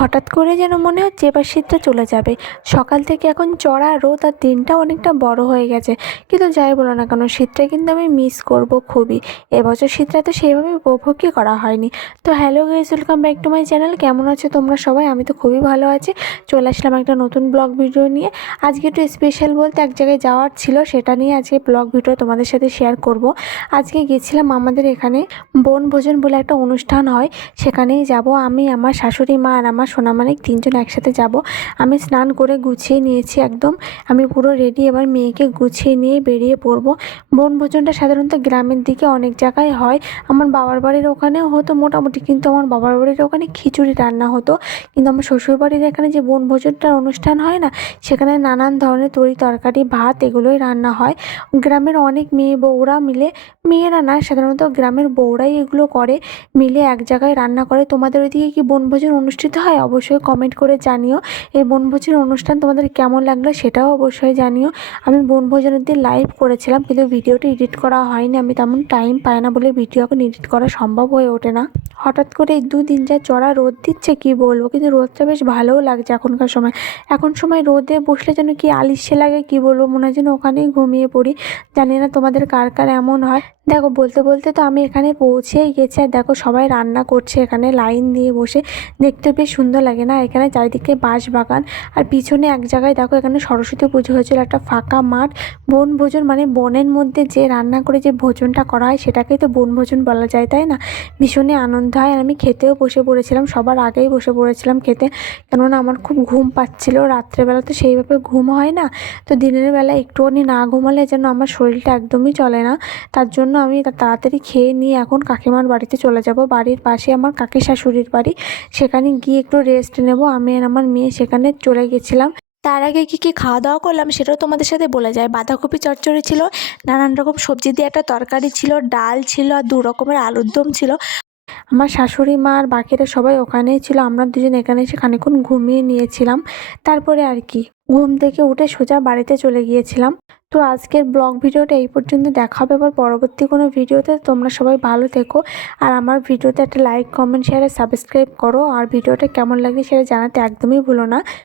হঠাৎ করে যেন মনে হচ্ছে এবার শীতটা চলে যাবে। সকাল থেকে এখন চড়া রোদ আর দিনটাও অনেকটা বড় হয়ে গেছে। কিন্তু যাই বলো না কেন, শীতটা কিন্তু আমি মিস করব খুবই। এবছর শীতটা তো সেইভাবে উপভোগই করা হয়নি। তো hello guys, welcome back to my channel. কেমন আছো তোমরা সবাই? আমি তো খুবই ভালো আছি। চলে আসলাম একটা নতুন ব্লগ ভিডিও নিয়ে। আজকে একটু স্পেশাল বলতে এক জায়গায় যাওয়ার ছিল, সেটা নিয়ে আজকে ব্লগ ভিডিও তোমাদের সাথে শেয়ার করব। আজকে গেছিলাম আমাদের এখানে বনভোজন বলে একটা অনুষ্ঠান হয়, সেখানেই যাব। আমি, আমার শাশুড়ি মা আর আমার সোনামানিক তিনজন একসাথে যাব। আমি স্নান করে গুছিয়ে নিয়েছি একদম। আমি পুরো রেডি, এবার মেয়েকে গুছিয়ে নিয়ে বেরিয়ে পড়ব। বনভোজনটা সাধারণত গ্রামের দিকে অনেক জায়গায় হয়। আমার বাবার বাড়ির ওখানেও হতো মোটামুটি, কিন্তু আমার বাবার বাড়ির ওখানে খিচুড়ি রান্না হতো। কিন্তু আমার শ্বশুরবাড়ির এখানে যে বনভোজনটার অনুষ্ঠান হয় না, সেখানে নানান ধরনের তরি তরকারি ভাত এগুলোই রান্না হয়। গ্রামের অনেক মেয়ে বউরা মিলে, মেয়েরা না, সাধারণত গ্রামের বউরাই এগুলো করে, মিলে এক জায়গায় রান্না করে। তোমাদের ওইদিকে কি বনভোজন অনুষ্ঠিত হয়? অবশ্যই কমেন্ট করে জানিও। এই বনভোজনের অনুষ্ঠান তোমাদের কেমন লাগলো সেটাও অবশ্যই জানিও। আমি বনভোজনের দিন লাইভ করেছিলাম, কিন্তু ভিডিওটি এডিট করা হয়নি। আমি তেমন টাইম পাই না বলে ভিডিও এখন এডিট করা সম্ভব হয়ে ওঠে না। হঠাৎ করে এই দুদিন যা চড়া রোদ দিচ্ছে কি বলবো, কিন্তু রোদটা বেশ ভালোও লাগছে এখনকার সময়। এখন সময় রোদে বসলে যেন কি আলিস্যে লাগে, কি বলবো, মনে হয় যেন ওখানেই ঘুমিয়ে পড়ি। জানি না তোমাদের কার কার এমন হয়। দেখো, বলতে বলতে তো আমি এখানে পৌঁছেই গেছি। আর দেখো সবাই রান্না করছে এখানে লাইন দিয়ে বসে। দেখতে বেশ সুন্দর লাগে না? এখানে চারিদিকে বাঁশ বাগান, আর পিছনে এক জায়গায় দেখো এখানে সরস্বতী পুজো হয়েছিল, একটা ফাঁকা মাঠ। বনভোজন মানে বনের মধ্যে যে রান্না করে যে ভোজনটা করা হয় সেটাকেই তো বনভোজন বলা যায়, তাই না? ভীষণই আনন্দ হয়। আর আমি খেতেও বসে পড়েছিলাম, সবার আগেই বসে পড়েছিলাম খেতে। কেননা আমার খুব ঘুম পাচ্ছিল। রাত্রেবেলা তো সেইভাবে ঘুম হয় না, তো দিনের বেলা একটুখানি না ঘুমালে যেন আমার শরীরটা একদমই চলে না। তার জন্য আমি তাড়াতাড়ি খেয়ে নিয়ে এখন কাকিমার বাড়িতে চলে যাব। বাড়ির পাশে আমার কাকি শাশুড়ির বাড়ি, সেখানে গিয়ে একটু রেস্ট নেব। আমি আর আমার মেয়ে সেখানে চলে গেছিলাম। তার আগে কী কী খাওয়া দাওয়া করলাম সেটাও তোমাদের সাথে বলে যায়। বাঁধাকপি চচ্চড়ি ছিল, নানান রকম সবজি দিয়ে একটা তরকারি ছিল, ডাল ছিল, আর 2 রকমের আলুর দম ছিল। আমার শাশুড়ি মা আর বাকিরা সবাই ওখানেই ছিল। আমরা দুজন এখানে এসে খানিকক্ষণ ঘুমিয়ে নিয়েছিলাম। তারপরে আর কি, ঘুম থেকে উঠে সোজা বাড়িতে চলে গিয়েছিলাম। তো আজকের ব্লগ ভিডিওটা এই পর্যন্ত। দেখা হবে আবার পরবর্তী কোনো ভিডিওতে। তোমরা সবাই ভালো থেকো, আর আমার ভিডিওতে একটা লাইক, কমেন্ট, শেয়ার আর সাবস্ক্রাইব করো। আর ভিডিওটা কেমন লাগবে সেটা জানাতে একদমই ভুলো না।